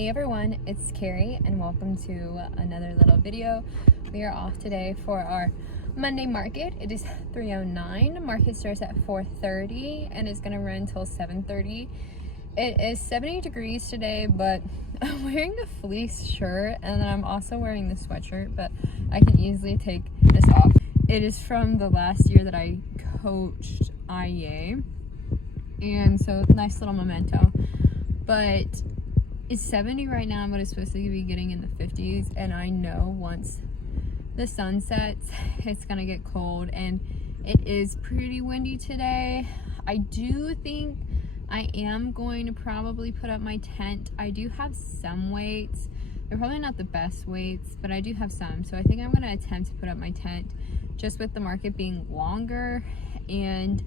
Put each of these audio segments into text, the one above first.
Hey everyone, it's Carrie and welcome to another little video. We are off today for our Monday market. It is 3:09. Market starts at 4:30 and is going to run until 7:30. It is 70 degrees today, but I'm wearing a fleece shirt and then I'm also wearing the sweatshirt, but I can easily take this off. It is from the last year that I coached IEA, and so nice little memento. But it's 70 right now, but it's supposed to be getting in the 50s, and I know once the sun sets it's gonna get cold, and it is pretty windy today. I do think I am going to probably put up my tent. I do have some weights. They're probably not the best weights, but I do have some, so I think I'm gonna attempt to put up my tent just with the market being longer, and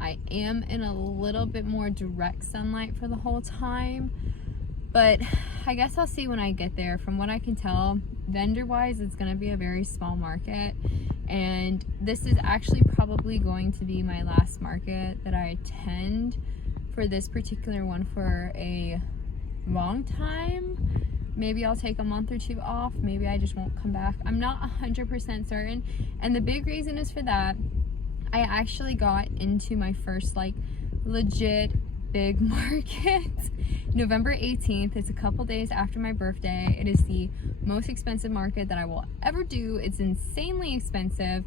I am in a little bit more direct sunlight for the whole time. But I guess I'll see when I get there. From what I can tell, vendor-wise, it's going to be a very small market. And this is actually probably going to be my last market that I attend for this particular one for a long time. Maybe I'll take a month or two off. Maybe I just won't come back. I'm not 100% certain. And the big reason is for that, I actually got into my first legit big market November 18th. It's a couple days after my birthday. It is the most expensive market that I will ever do. It's insanely expensive.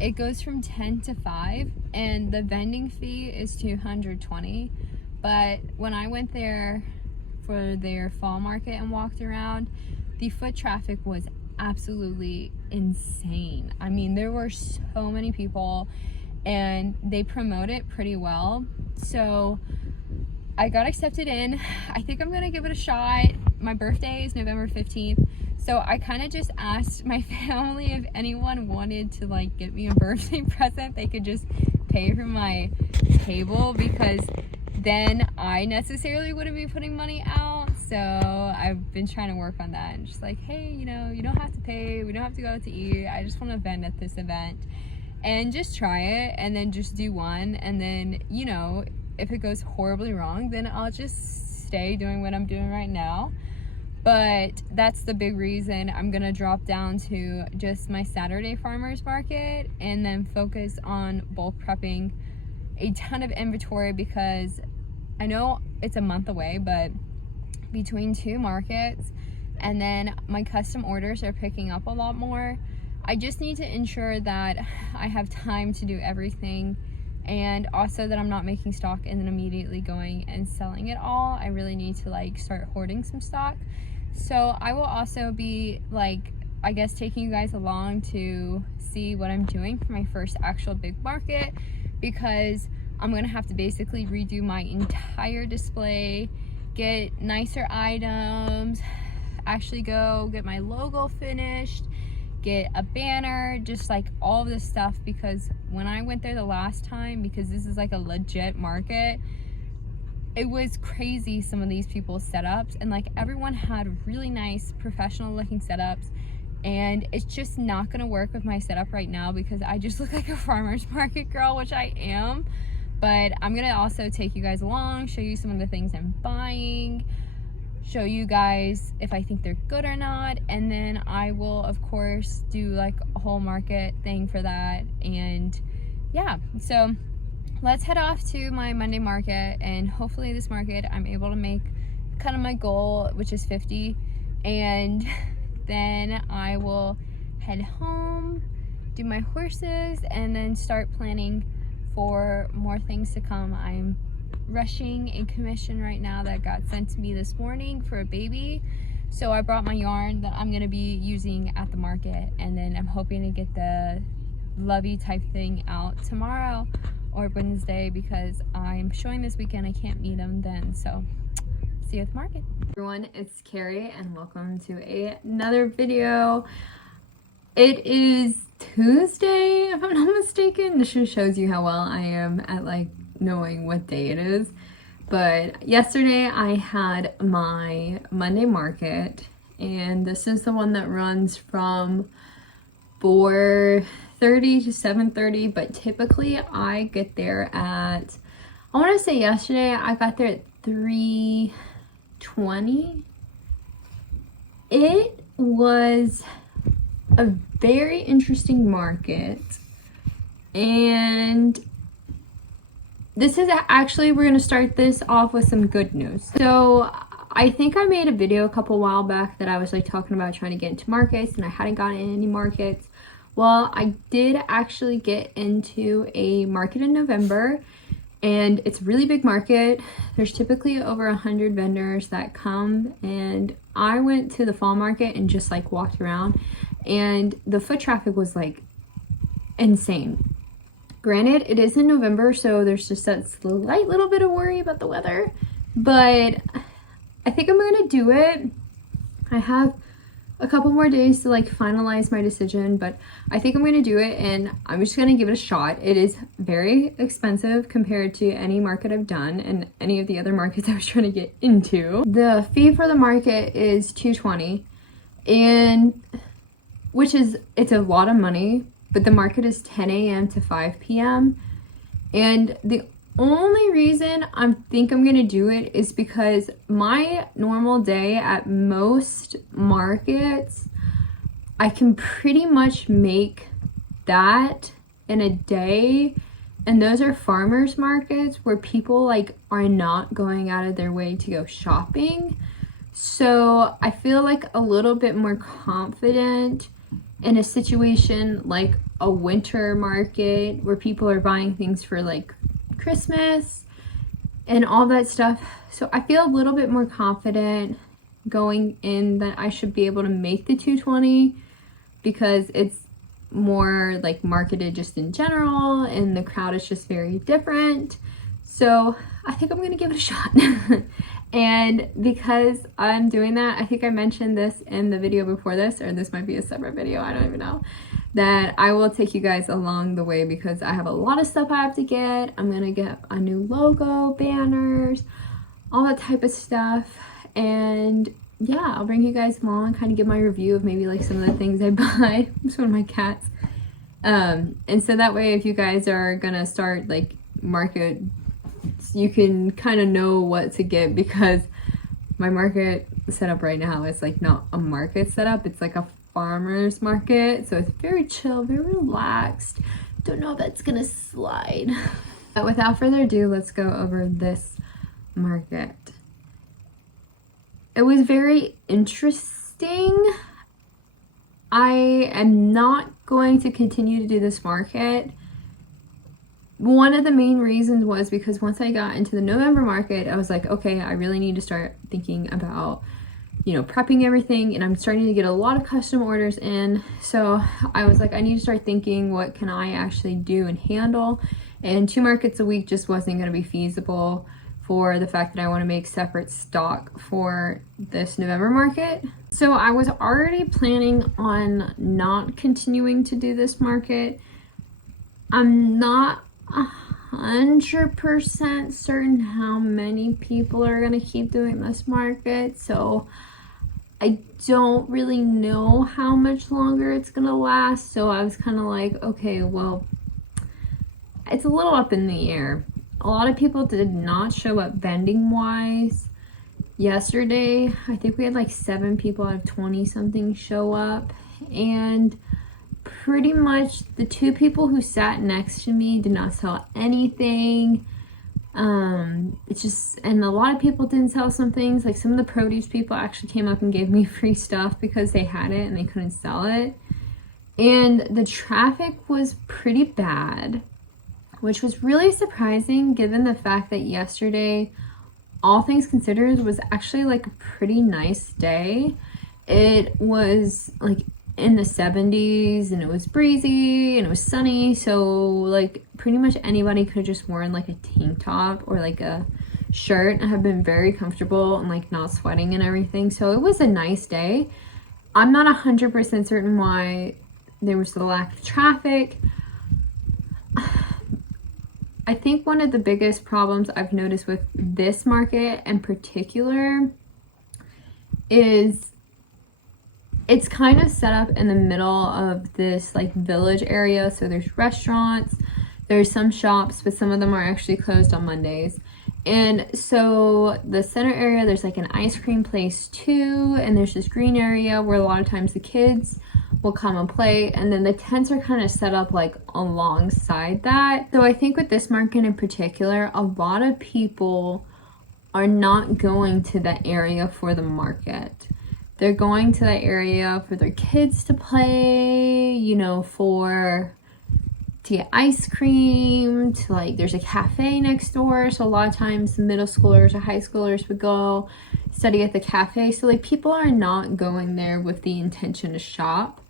It goes from 10 to 5 and the vending fee is $220. But when I went there for their fall market and walked around, the foot traffic was absolutely insane. I mean, there were so many people and they promote it pretty well. So I got accepted in. I think I'm gonna give it a shot. My birthday is November 15th. So I kind of just asked my family if anyone wanted to get me a birthday present. They could just pay for my table, because then I necessarily wouldn't be putting money out. So I've been trying to work on that and just hey, you don't have to pay. We don't have to go out to eat. I just want to vend at this event and just try it, and then just do one, and then if it goes horribly wrong, then I'll just stay doing what I'm doing right now. But that's the big reason I'm gonna drop down to just my Saturday farmers market and then focus on bulk prepping a ton of inventory, because I know it's a month away, but between two markets and then my custom orders are picking up a lot more. I just need to ensure that I have time to do everything, and also that I'm not making stock and then immediately going and selling it all. I really need to start hoarding some stock. So I will also be I guess taking you guys along to see what I'm doing for my first actual big market, because I'm gonna have to basically redo my entire display, get nicer items, actually go get my logo finished, get a banner, just all of this stuff. Because when I went there the last time, because this is a legit market, it was crazy some of these people's setups, and everyone had really nice professional looking setups, and it's just not gonna work with my setup right now because I just look like a farmer's market girl, which I am. But I'm gonna also take you guys along, show you some of the things I'm buying, show you guys if I think they're good or not, and then I will of course do a whole market thing for that. And yeah, so let's head off to my Monday market, and hopefully this market I'm able to make kind of my goal, which is 50, and then I will head home, do my horses, and then start planning for more things to come. I'm rushing a commission right now that got sent to me this morning for a baby, so I brought my yarn that I'm going to be using at the market, and then I'm hoping to get the lovey type thing out tomorrow or Wednesday, because I'm showing this weekend. I can't meet them then, so see you at the market. Everyone, it's Carrie and welcome to another video. It is Tuesday, if I'm not mistaken. This just shows you how well I am at knowing what day it is. But yesterday I had my Monday market, and this is the one that runs from 4:30 to 7:30, but typically I get there at, I want to say yesterday I got there at 3:20 it was a very interesting market, and this is actually, we're going to start this off with some good news. So I think I made a video a couple while back that I was like talking about trying to get into markets, and I hadn't gotten in any markets. Well, I did actually get into a market in November, and it's a really big market. There's typically over 100 vendors that come, and I went to the fall market and just like walked around, and the foot traffic was like insane. Granted, it is in November, so there's just that slight little bit of worry about the weather, but I think I'm gonna do it. I have a couple more days to like finalize my decision, but I think I'm gonna do it, and I'm just gonna give it a shot. It is very expensive compared to any market I've done and any of the other markets I was trying to get into. The fee for the market is $220, and it's a lot of money, but the market is 10 a.m. to 5 p.m. and the only reason I think I'm gonna do it is because my normal day at most markets, I can pretty much make that in a day, and those are farmers markets where people like are not going out of their way to go shopping. So I feel like a little bit more confident in a situation like a winter market where people are buying things for like Christmas and all that stuff. So I feel a little bit more confident going in that I should be able to make the 220 because it's more like marketed just in general, and the crowd is just very different. So I think I'm gonna give it a shot. And because I'm doing that, I think I mentioned this in the video before this, or this might be a separate video, I don't even know, that I will take you guys along the way because I have a lot of stuff I have to get. I'm gonna get a new logo, banners, all that type of stuff. And yeah, I'll bring you guys along, kind of give my review of maybe like some of the things I buy. It's one of my cats. And so that way, if you guys are gonna start like market, you can kind of know what to get, because my market setup right now is like not a market setup, it's like a farmer's market. So it's very chill, very relaxed. Don't know if that's gonna slide. But without further ado, let's go over this market. It was very interesting. I am not going to continue to do this market. One of the main reasons was because once I got into the November market, I was like, okay, I really need to start thinking about, you know, prepping everything, and I'm starting to get a lot of custom orders in. So I was like, I need to start thinking, what can I actually do and handle? And 2 markets a week just wasn't going to be feasible for the fact that I want to make separate stock for this November market. So I was already planning on not continuing to do this market. I'm not 100% certain how many people are gonna keep doing this market, so I don't really know how much longer it's gonna last. So I was kind of like, okay, well, it's a little up in the air. A lot of people did not show up vending wise. Yesterday, I think we had like 7 people out of 20 something show up, and pretty much the 2 people who sat next to me did not sell anything. It's just, and a lot of people didn't sell some things. Like some of the produce people actually came up and gave me free stuff because they had it and they couldn't sell it. And the traffic was pretty bad, which was really surprising given the fact that yesterday, all things considered, was actually like a pretty nice day. It was like in the 70s, and it was breezy and it was sunny, so like pretty much anybody could have just worn like a tank top or like a shirt and have been very comfortable and like not sweating and everything. So it was a nice day. I'm not 100% certain why there was the lack of traffic. I think one of the biggest problems I've noticed with this market in particular is it's kind of set up in the middle of this like village area. So there's restaurants, there's some shops, but some of them are actually closed on Mondays. And so the center area, there's like an ice cream place too, and there's this green area where a lot of times the kids will come and play, and then the tents are kind of set up like alongside that. So I think with this market in particular, a lot of people are not going to that area for the market. They're going to that area for their kids to play, you know, to get ice cream, to like, there's a cafe next door, so a lot of times middle schoolers or high schoolers would go study at the cafe. So like, people are not going there with the intention to shop.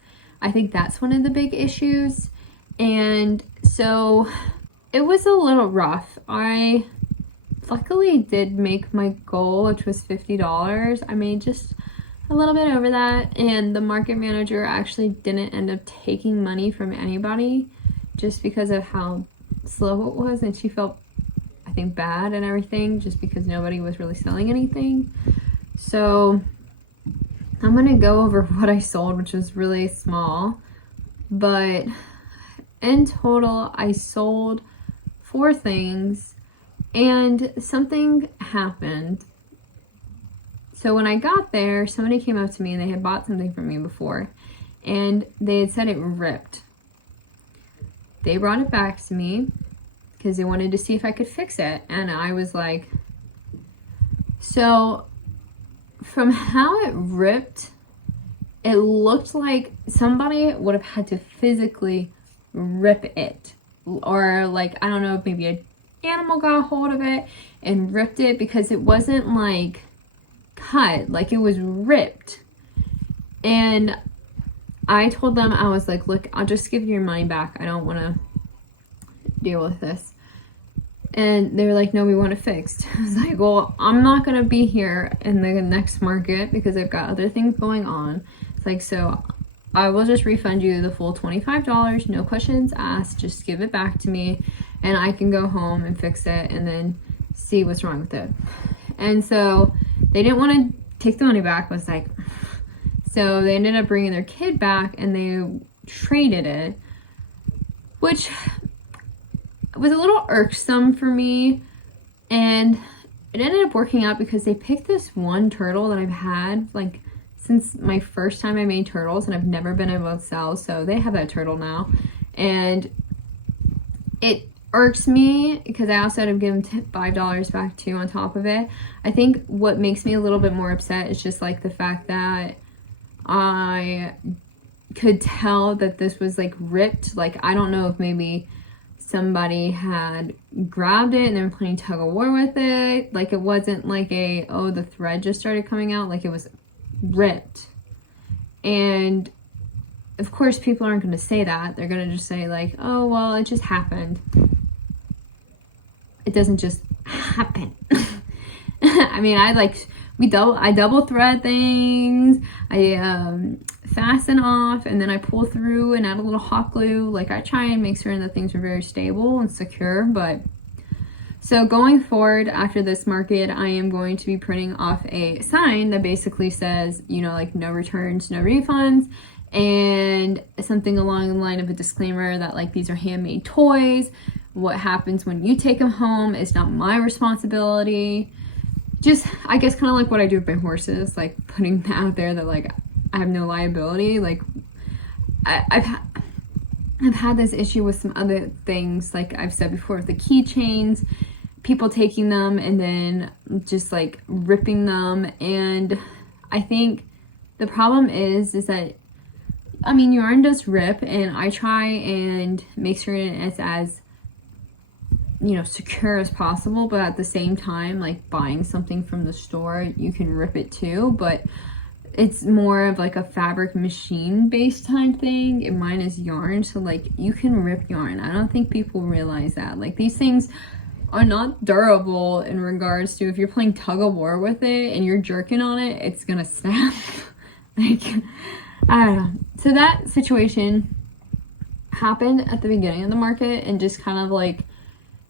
I think that's one of the big issues. And so it was a little rough. I luckily did make my goal, which was $50. I made just a little bit over that, and the market manager actually didn't end up taking money from anybody just because of how slow it was, and she felt, I think, bad and everything just because nobody was really selling anything. So I'm gonna go over what I sold, which was really small, but in total I sold 4 things, and something happened. So when I got there, somebody came up to me and they had bought something from me before, and they had said it ripped. They brought it back to me because they wanted to see if I could fix it. And I was like, so from how it ripped, it looked like somebody would have had to physically rip it. Or like, I don't know, maybe an animal got a hold of it and ripped it, because it wasn't like cut, like it was ripped. And I told them, I was like, look, I'll just give you your money back. I don't want to deal with this. And they were like, no, we want it fixed. I was like, well, I'm not going to be here in the next market because I've got other things going on. It's like, so I will just refund you the full $25, no questions asked, just give it back to me and I can go home and fix it and then see what's wrong with it. And so they didn't want to take the money back. I was like, so they ended up bringing their kid back and they traded it, which was a little irksome for me. And it ended up working out because they picked this one turtle that I've had like since my first time I made turtles, and I've never been able to sell. So they have that turtle now, and it irks me because I also had to give them $5 back too on top of it. I think what makes me a little bit more upset is just like the fact that I could tell that this was like ripped. Like, I don't know if maybe somebody had grabbed it and they were playing tug of war with it. Like, it wasn't like oh, the thread just started coming out. Like, it was ripped. And of course people aren't going to say that. They're going to just say like, oh, well, it just happened. It doesn't just happen. I mean, I double thread things. I fasten off, and then I pull through and add a little hot glue. Like, I try and make sure that things are very stable and secure. But so going forward after this market, I am going to be printing off a sign that basically says, you know, like, no returns, no refunds, and something along the line of a disclaimer that like, these are handmade toys. What happens when you take them home is not my responsibility. Just, I guess, kind of like what I do with my horses, like putting out there that like I have no liability. Like, I've had this issue with some other things, like I've said before, with the keychains, people taking them and then just like ripping them. And I think the problem is that, I mean, yarn does rip, and I try and make sure it's as, you know, secure as possible, but at the same time, like buying something from the store, you can rip it too, but it's more of like a fabric machine based type thing, and mine is yarn, so like you can rip yarn. I don't think people realize that. Like, these things are not durable in regards to, if you're playing tug of war with it and you're jerking on it, it's gonna snap. Like, I don't know. So that situation happened at the beginning of the market and just kind of like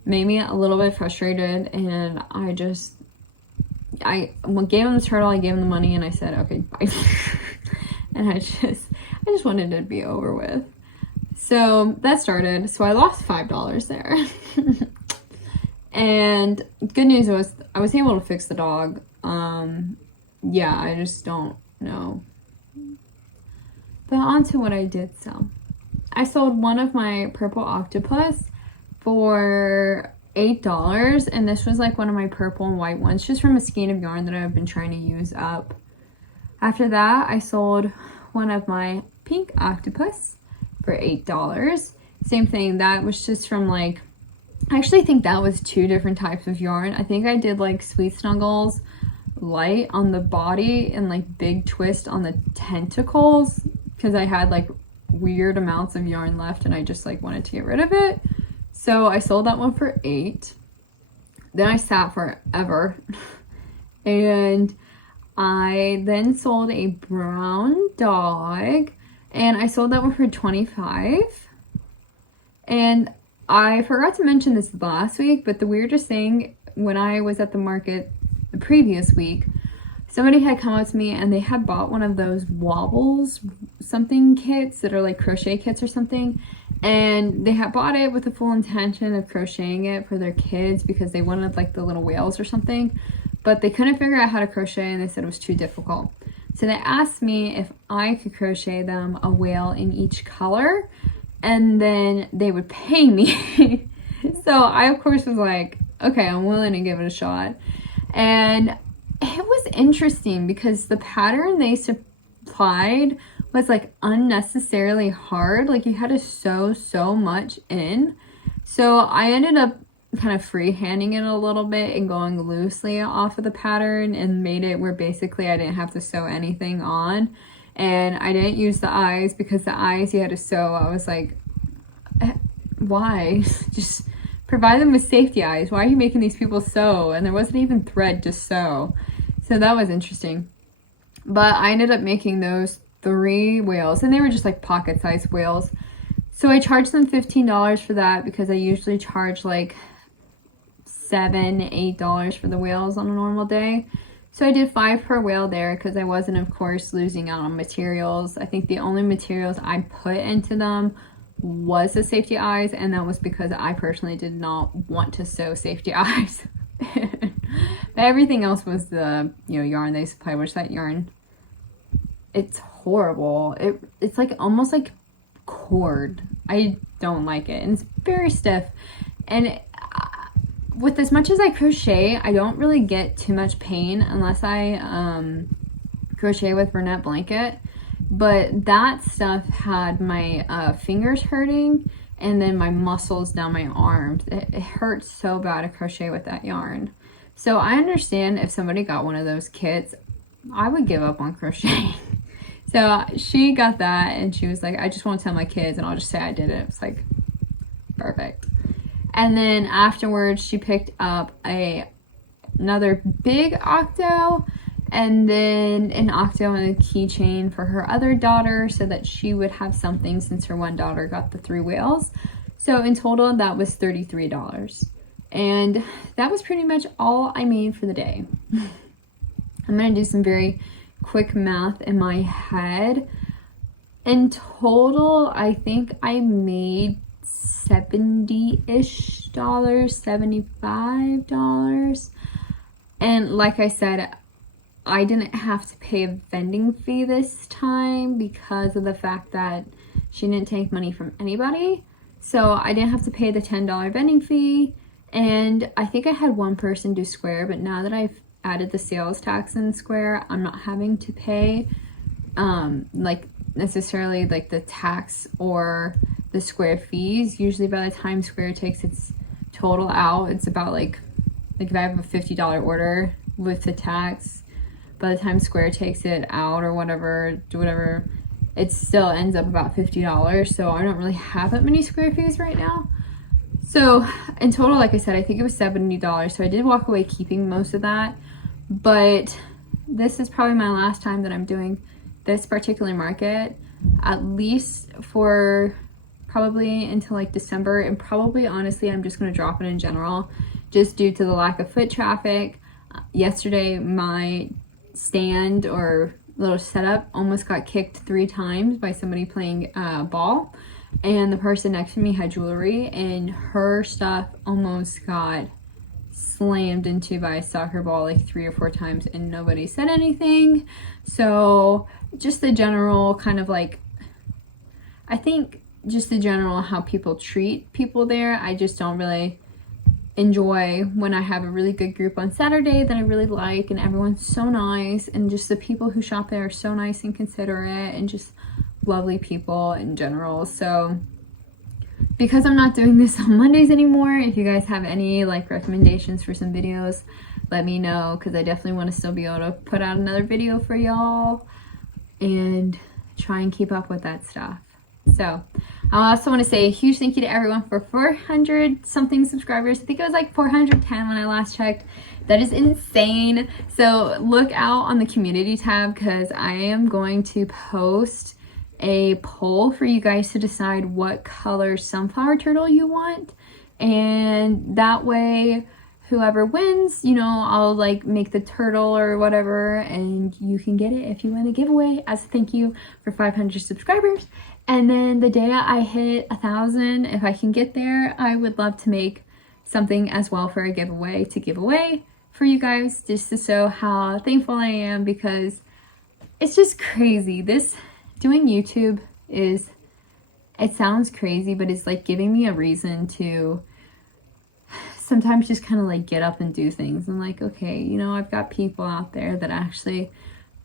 made me a little bit frustrated, and I gave him the turtle, I gave him the money, and I said, okay, bye. And I just wanted it to be over with. So that started, so I lost $5 there. And good news was I was able to fix the dog. Yeah, I just don't know. But on to what I did sell. I sold one of my purple octopus for $8, and this was like one of my purple and white ones, just from a skein of yarn that I've been trying to use up. After that, I sold one of my pink octopus for $8. Same thing, that was just from like, I actually think that was 2 different types of yarn. I think I did like Sweet Snuggles light on the body and like Big Twist on the tentacles, because I had like weird amounts of yarn left and I just like wanted to get rid of it. So I sold that one for $8. Then I sat forever and I then sold a brown dog, and I sold that one for $25. And I forgot to mention this last week, but the weirdest thing, when I was at the market the previous week, somebody had come up to me and they had bought one of those wobbles something kits that are like crochet kits or something, and they had bought it with the full intention of crocheting it for their kids because they wanted like the little whales or something, but they couldn't figure out how to crochet and they said it was too difficult. So they asked me if I could crochet them a whale in each color, and then they would pay me. So I of course was like, okay, I'm willing to give it a shot. And it was interesting because the pattern they supplied was like unnecessarily hard. Like you had to sew so much in. So I ended up kind of freehanding it a little bit and going loosely off of the pattern and made it where basically I didn't have to sew anything on. And I didn't use the eyes because the eyes you had to sew. I was like, why? Just provide them with safety eyes. Why are you making these people sew? And there wasn't even thread to sew. So that was interesting. But I ended up making those 3 whales, and they were just like pocket-sized whales. So I charged them $15 for that because I usually charge like $7, $8 for the whales on a normal day. So I did 5 per whale there because I wasn't, of course, losing out on materials. I think the only materials I put into them was the safety eyes, and that was because I personally did not want to sew safety eyes. But everything else was the yarn they supplied, which that yarn, it's horrible. It's like almost like cord. I don't like it, and it's very stiff. And with as much as I crochet, I don't really get too much pain unless I crochet with Bernette blanket. But that stuff had my fingers hurting, and then my muscles down my arms. It hurts so bad to crochet with that yarn. So I understand if somebody got one of those kits, I would give up on crocheting. So she got that, and she was like, I just want to tell my kids and I'll just say I did it. It's like, perfect. And then afterwards she picked up another big octo, and then an octo and a keychain for her other daughter so that she would have something since her one daughter got the 3 whales. So in total that was $33. And that was pretty much all I made for the day. I'm going to do some very quick math in my head. In total, I think I made $70-ish, $75. And like I said, I didn't have to pay a vending fee this time because of the fact that she didn't take money from anybody. So I didn't have to pay the $10 vending fee. And I think I had one person do Square, but now that I've added the sales tax in Square, I'm not having to pay like necessarily like the tax or the Square fees. Usually by the time Square takes its total out, it's about like if I have a $50 order with the tax, by the time Square takes it out or whatever, it still ends up about $50. So I don't really have that many Square fees right now. So in total, like I said, I think it was $70. So I did walk away keeping most of that, but this is probably my last time that I'm doing this particular market, at least for probably until like December. And probably honestly, I'm just going to drop it in general just due to the lack of foot traffic. Yesterday, my stand or little setup almost got kicked 3 times by somebody playing ball. And the person next to me had jewelry, and her stuff almost got slammed into by a soccer ball like 3 or 4 times and nobody said anything. So just the general kind of like, I think just the general how people treat people there, I just don't really enjoy. When I have a really good group on Saturday that I really like and everyone's so nice, and just the people who shop there are so nice and considerate and just lovely people in general. So because I'm not doing this on Mondays anymore, if you guys have any like recommendations for some videos, let me know, because I definitely want to still be able to put out another video for y'all and try and keep up with that stuff. So I also want to say a huge thank you to everyone for 400 something subscribers. I think it was like 410 when I last checked. That is insane. So look out on the community tab, because I am going to post a poll for you guys to decide what color sunflower turtle you want, and that way whoever wins, you know, I'll like make the turtle or whatever, and you can get it if you win a giveaway as a thank you for 500 subscribers. And then the day I hit 1,000, if I can get there, I would love to make something as well for a giveaway to give away for you guys, just to show how thankful I am, because it's just crazy. This doing YouTube is, it sounds crazy, but it's like giving me a reason to sometimes just kind of like get up and do things. I'm like, okay, you know, I've got people out there that actually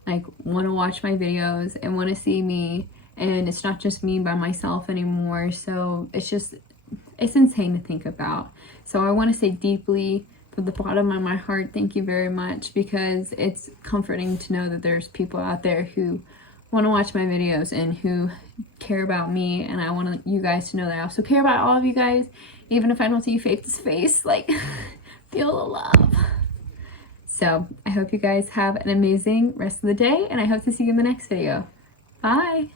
like want to watch my videos and want to see me, and it's not just me by myself anymore. So it's just, it's insane to think about. So I want to say deeply from the bottom of my heart, thank you very much, because it's comforting to know that there's people out there who want to watch my videos and who care about me, and I want you guys to know that I also care about all of you guys, even if I don't see you face to face. Like, feel the love. So I hope you guys have an amazing rest of the day, and I hope to see you in the next video. Bye.